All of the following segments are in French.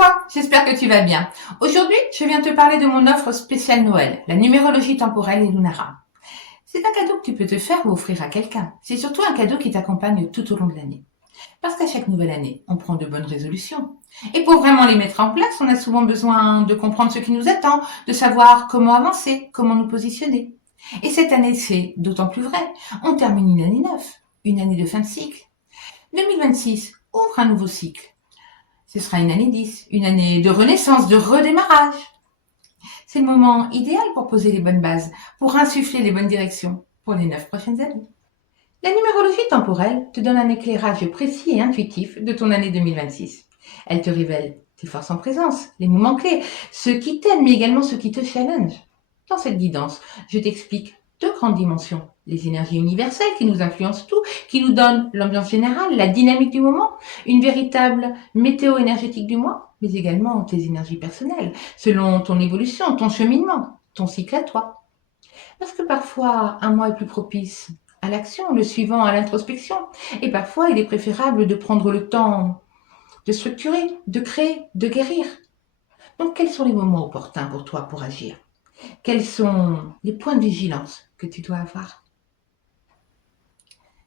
toi, j'espère que tu vas bien. Aujourd'hui, je viens te parler de mon offre spéciale Noël, la numérologie temporelle et Lunara. C'est un cadeau que tu peux te faire ou offrir à quelqu'un. C'est surtout un cadeau qui t'accompagne tout au long de l'année. Parce qu'à chaque nouvelle année, on prend de bonnes résolutions. Et pour vraiment les mettre en place, on a souvent besoin de comprendre ce qui nous attend, de savoir comment avancer, comment nous positionner. Et cette année, c'est d'autant plus vrai. On termine une année neuve, une année de fin de cycle. 2026 ouvre un nouveau cycle. Ce sera une année 10, une année de renaissance, de redémarrage. C'est le moment idéal pour poser les bonnes bases, pour insuffler les bonnes directions pour les 9 prochaines années. La numérologie temporelle te donne un éclairage précis et intuitif de ton année 2026. Elle te révèle tes forces en présence, les moments clés, ceux qui t'aident mais également ceux qui te challengent. Dans cette guidance, je t'explique deux grandes dimensions. Les énergies universelles qui nous influencent tout, qui nous donnent l'ambiance générale, la dynamique du moment, une véritable météo énergétique du mois, mais également tes énergies personnelles, selon ton évolution, ton cheminement, ton cycle à toi. Parce que parfois, un mois est plus propice à l'action, le suivant à l'introspection, et parfois il est préférable de prendre le temps de structurer, de créer, de guérir. Donc quels sont les moments opportuns pour toi pour agir? Quels sont les points de vigilance que tu dois avoir?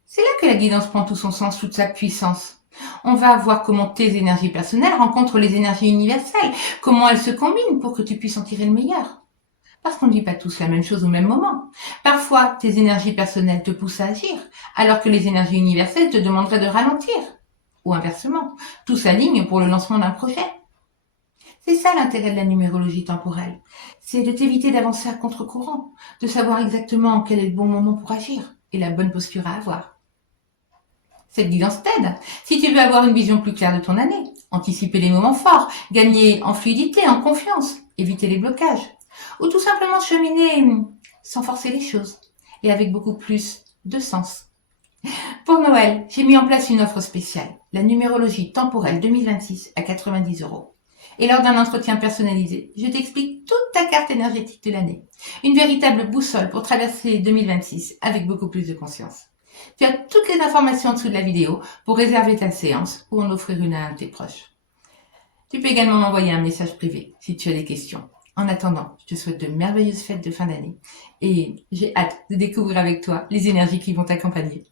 C'est là que la guidance prend tout son sens, toute sa puissance. On va voir comment tes énergies personnelles rencontrent les énergies universelles, comment elles se combinent pour que tu puisses en tirer le meilleur. Parce qu'on ne vit pas tous la même chose au même moment. Parfois, tes énergies personnelles te poussent à agir, alors que les énergies universelles te demanderaient de ralentir. Ou inversement, tout s'aligne pour le lancement d'un projet. C'est ça l'intérêt de la numérologie temporelle. C'est de t'éviter d'avancer à contre-courant, de savoir exactement quel est le bon moment pour agir et la bonne posture à avoir. Cette guidance t'aide si tu veux avoir une vision plus claire de ton année, anticiper les moments forts, gagner en fluidité, en confiance, éviter les blocages, ou tout simplement cheminer sans forcer les choses et avec beaucoup plus de sens. Pour Noël, j'ai mis en place une offre spéciale, la numérologie temporelle 2026 à 90 €. Et lors d'un entretien personnalisé, je t'explique toute ta carte énergétique de l'année. Une véritable boussole pour traverser 2026 avec beaucoup plus de conscience. Tu as toutes les informations en dessous de la vidéo pour réserver ta séance ou en offrir une à un de tes proches. Tu peux également m'envoyer un message privé si tu as des questions. En attendant, je te souhaite de merveilleuses fêtes de fin d'année et j'ai hâte de découvrir avec toi les énergies qui vont t'accompagner.